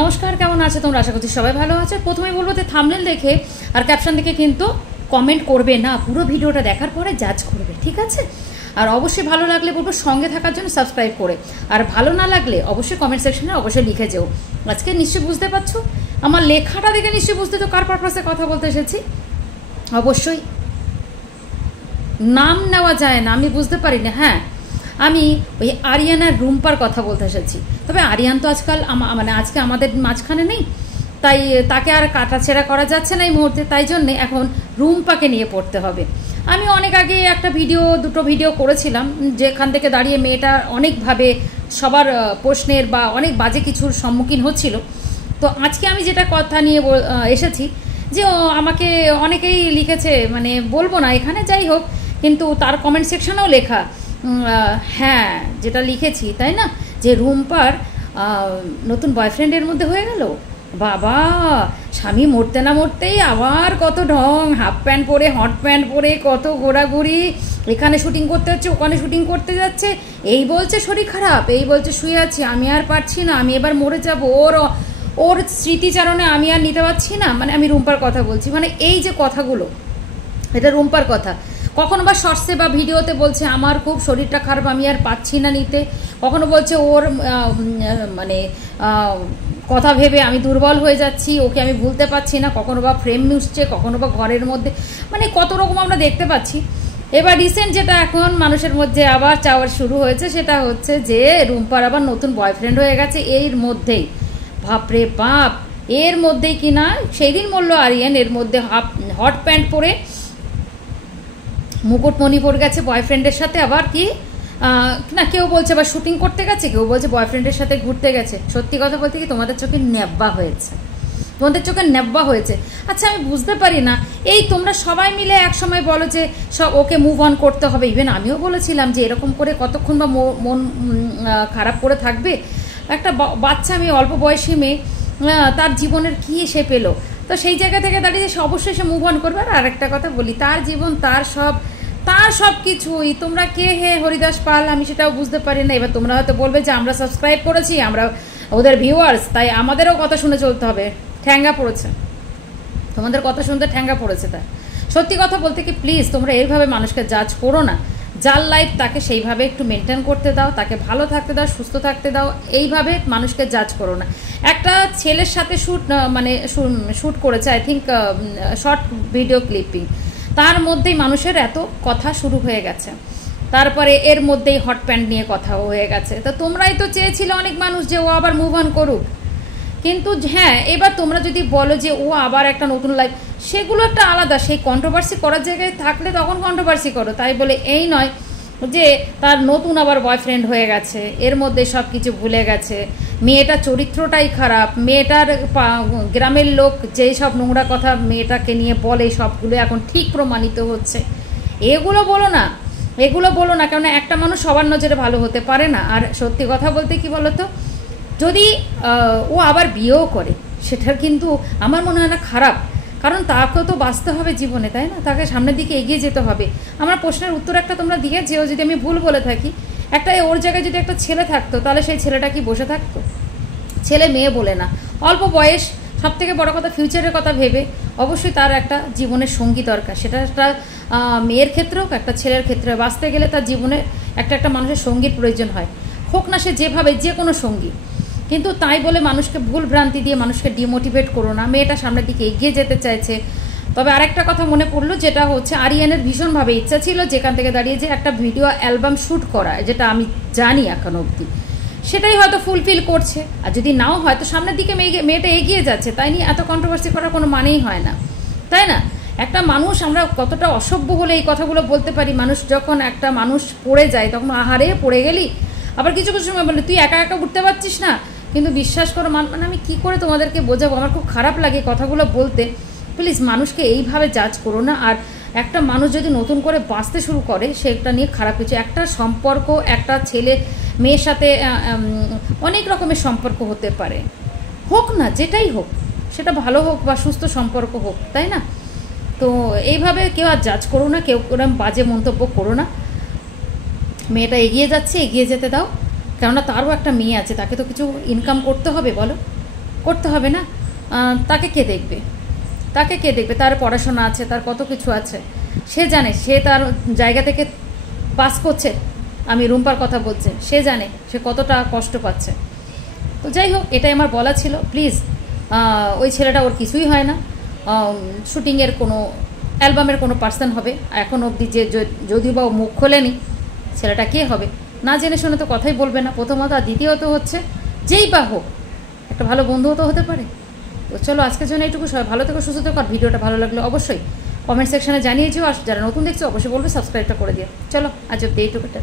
নমস্কার, কেমন আছো তোমরা? আশা করছি সবাই ভালো আছো। প্রথমেই বলবো যে থাম্বনেল দেখে আর ক্যাপশন দেখে কিন্তু কমেন্ট করবে না, পুরো ভিডিওটা দেখার পরে জাজ করবে, ঠিক আছে? আর অবশ্যই ভালো লাগলে বলবো সঙ্গে থাকার জন্য সাবস্ক্রাইব করে, আর ভালো না লাগলে অবশ্যই কমেন্ট সেকশনে অবশ্যই লিখে যেও। আজকে নিশ্চয়ই বুঝতে পারছো, আমার লেখাটা দেখে নিশ্চয়ই বুঝতে তো কার পারপাসে কথা বলতে এসেছি। অবশ্যই নাম নেওয়া যায় না, আমি বুঝতে পারি না। হ্যাঁ, আমি ওই আরিয়ানার রুম্পার কথা বলতে এসেছি। তবে আরিয়ান তো আজকাল মানে আজকে আমাদের মাঝখানে নেই, তাই তাকে আর কাটাছেড়া করা যাচ্ছে না এই মুহূর্তে, তাই জন্যে এখন রুম্পাকে নিয়ে পড়তে হবে। আমি অনেক আগে একটা দুটো ভিডিও করেছিলাম, যেখান থেকে দাঁড়িয়ে মেয়েটা অনেকভাবে সবার প্রশ্নের বা অনেক বাজে কিছুর সম্মুখীন হচ্ছিল। তো আজকে আমি যেটা কথা নিয়ে এসেছি, যে আমাকে অনেকেই লিখেছে, মানে বলবো না এখানে, যাই হোক, কিন্তু তার কমেন্ট সেকশনেও লেখা, হ্যাঁ যেটা লিখেছি তাই না, যে রুম্পার নতুন বয়ফ্রেন্ডের মধ্যে হয়ে গেল। বাবা, স্বামী মরতে না মরতেই আবার কত ঢং, হাফ প্যান্ট পরে হট প্যান্ট পরে কত ঘোরাঘুরি, এখানে শুটিং করতে যাচ্ছে, ওখানে শুটিং করতে যাচ্ছে, এই বলছে শরীর খারাপ, এই বলছে শুয়ে আছি, আমি আর পারছি না, আমি এবার মরে যাবো, ওর স্মৃতিচারণে আমি আর নিতে পারছি না। মানে আমি রুম্পার কথা বলছি, মানে এই যে কথাগুলো, এটা রুম্পার কথা। কখনো বা শর্টসে বা ভিডিওতে বলছে আমার খুব শরীরটা খারাপ, আমি আর পাচ্ছি না নিতে। কখনো বলছে ওর মানে কথা ভেবে আমি দুর্বল হয়ে যাচ্ছি, ওকে আমি ভুলতে পারছি না। কখনো বা ফ্রেম মিশছে, কখনো বা ঘরের মধ্যে, মানে কত রকম আমরা দেখতে পাচ্ছি। এবার রিসেন্ট যেটা এখন মানুষের মধ্যে আবার চাওয়ার শুরু হয়েছে, সেটা হচ্ছে যে রুম্পার আবার নতুন বয়ফ্রেন্ড হয়ে গেছে এর মধ্যেই। বাপরে বাপ, এর মধ্যেই কিনা সেই দিন বললো আরিয়ান, এর মধ্যে হট প্যান্ট পরে মুকুটমণিপুর গেছে বয়ফ্রেন্ডের সাথে, আবার কি না কেউ বলছে আবার শুটিং করতে গেছে, কেউ বলছে বয়ফ্রেন্ডের সাথে ঘুরতে গেছে। সত্যি কথা বলতে কি তোমাদের চোখে নেব্বা হয়েছে, তোমাদের চোখে নেব্বা হয়েছে। আচ্ছা, আমি বুঝতে পারি না, এই তোমরা সবাই মিলে এক সময় বলো যে সব ওকে মুভ অন করতে হবে। ইভেন আমিও বলেছিলাম যে এরকম করে কতক্ষণ বা মন খারাপ করে থাকবে একটা বাচ্চা মেয়ে, অল্প বয়সী মেয়ে, তার জীবনের কী সে পেলো। তো সেই জায়গা থেকে দাঁড়িয়ে সে অবশ্যই সে মুভ অন করবে। আর আরেকটা কথা বলি, তার জীবন তার সব কিছুই, তোমরা কে হে হরিদাস পাল আমি সেটাও বুঝতে পারি না। এবার তোমরা হয়তো বলবে যে আমরা সাবস্ক্রাইব করেছি, আমরা ওদের ভিউয়ার্স, তাই আমাদেরও কথা শুনে চলতে হবে। ঠ্যাঙ্গা পড়েছে, তোমাদের কথা শুনতে ঠ্যাঙ্গা পড়েছে। তাই সত্যি কথা বলতে কি, প্লিজ তোমরা এইভাবে মানুষকে জাজ করো না। যার লাইফ তাকে সেইভাবে একটু মেনটেন করতে দাও, তাকে ভালো থাকতে দাও, সুস্থ থাকতে দাও, এইভাবে মানুষকে জাজ করো না। একটা ছেলের সাথে শ্যুট করেছে, I think short video clipping, তার মধ্যেই মানুষের এত কথা শুরু হয়ে গেছে। তারপরে এর মধ্যেই হট প্যান্ট নিয়ে কথা হয়ে গেছে। তো তোমরাই তো চেয়েছিলে অনেক মানুষ যে ও আবার মুভ অন করুক, কিন্তু হ্যাঁ এবার তোমরা যদি বলো যে ও আবার একটা নতুন লাইফ, সেগুলো একটা আলাদা, সেই কন্ট্রোভার্সি করার জায়গায় থাকলে তখন কন্ট্রোভার্সি করো। তাই বলে এই নয় যে তার নতুন আবার বয়ফ্রেন্ড হয়ে গেছে, এর মধ্যে সব কিছু ভুলে গেছে, মেয়েটার চরিত্রটাই খারাপ, মেয়েটার গ্রামের লোক যেই সব নোংরা কথা মেয়েটাকে নিয়ে বলে সবগুলো এখন ঠিক প্রমাণিত হচ্ছে। এগুলো বলো না, এগুলো বলো না, কেননা একটা মানুষ সবার নজরে ভালো হতে পারে না। আর সত্যি কথা বলতে কি বলো তো, যদি ও আবার বিয়েও করে, সেটার কিন্তু আমার মনে হয় না খারাপ, কারণ তাকেও তো বাঁচতে হবে জীবনে, তাই না? তাকে সামনের দিকে এগিয়ে যেতে হবে। আমার প্রশ্নের উত্তর একটা তোমরা দিয়ে যেও, যদি আমি ভুল বলে থাকি। একটা ওর জায়গায় যদি একটা ছেলে থাকতো, তাহলে সেই ছেলেটা কি বসে থাকতো? ছেলে মেয়ে বলে না, অল্প বয়স, সব থেকে বড় কথা ফিউচারের কথা ভেবে অবশ্যই তার একটা জীবনের সঙ্গী দরকার। সেটা একটা মেয়ের ক্ষেত্রেও একটা ছেলের ক্ষেত্রে বাঁচতে গেলে তার জীবনে একটা মানুষের সঙ্গীর প্রয়োজন হয়, হোক না সে যেভাবে, যে কোনো সঙ্গী। কিন্তু তাই বলে মানুষকে ভুল ভ্রান্তি দিয়ে মানুষকে ডিমোটিভেট করো না। মেয়েটা সামনের দিকে এগিয়ে যেতে চাইছে। তবে আরেকটা কথা মনে পড়লো, যেটা হচ্ছে আরিয়ানের ভীষণভাবে ইচ্ছা ছিল যেখান থেকে দাঁড়িয়ে যে একটা ভিডিও অ্যালবাম শ্যুট করা, যেটা আমি জানি এখন অবধি, সেটাই হয়তো ফুলফিল করছে। আর যদি নাও হয় তো সামনের দিকে মেয়েটা এগিয়ে যাচ্ছে, তাই নিয়ে এত কন্ট্রোভার্সি করার কোনো মানেই হয় না, তাই না? একটা মানুষ, আমরা কতটা অসভ্য হলে এই কথাগুলো বলতে পারি। মানুষ যখন একটা মানুষ পড়ে যায় তখন আহারে পড়ে গেলি, আবার কিছু কিছু সময় বলে তুই একা একা উঠতে পারছিস না। কিন্তু বিশ্বাস করো, মানে আমি কী করে তোমাদেরকে বোঝাবো, আমার খুব খারাপ লাগে কথাগুলো বলতে। প্লিজ মানুষকে এইভাবে জাজ করো না। আর একটা মানুষ যদি নতুন করে বাঁচতে শুরু করে, সেটা নিয়ে খারাপ কিছু, একটা সম্পর্ক, একটা ছেলে মেয়ের সাথে অনেক রকমের সম্পর্ক হতে পারে, হোক না যেটাই হোক, সেটা ভালো হোক বা সুস্থ সম্পর্ক হোক, তাই না? তো এইভাবে কেউ আর জাজ করো না, কেউ ওরকম বাজে মন্তব্য করো না। মেয়েটা এগিয়ে যাচ্ছে, এগিয়ে যেতে দাও, কেননা তারও একটা মেয়ে আছে, তাকে তো কিছু ইনকাম করতে হবে, বলো। করতে হবে না, তাকে কে দেখবে, তাকে কে দেখবে? তার পড়াশোনা আছে, তার কত কিছু আছে, সে জানে, সে তার জায়গা থেকে পাস করছে, আমি রুম্পার কথা বলছে, সে জানে সে কতটা কষ্ট পাচ্ছে। তো যাই হোক, এটাই আমার বলা ছিল। প্লিজ, ওই ছেলেটা ওর কিছুই হয় না, শুটিংয়ের কোনো অ্যালবামের কোনো পার্সন হবে, এখন অবধি যে যদিও বা মুখ খোলেনি, ছেলেটা কে হবে না জেনে শুনে তো কথাই বলবে না প্রথমত, আর দ্বিতীয়ত হচ্ছে যেই বা হোক একটা ভালো বন্ধুও তো হতে পারে। তো চলো আজকের জন্য এইটুকু, সবাই ভালো থেকো, সুস্থ থেকো, আর ভিডিওটা ভালো লাগলে অবশ্যই কমেন্ট সেকশনে জানিয়ে দিও, আর যারা নতুন দেখছো অবশ্যই বলবে সাবস্ক্রাইবটা করে দিও। চলো আজ অব্দি এইটুকুটা।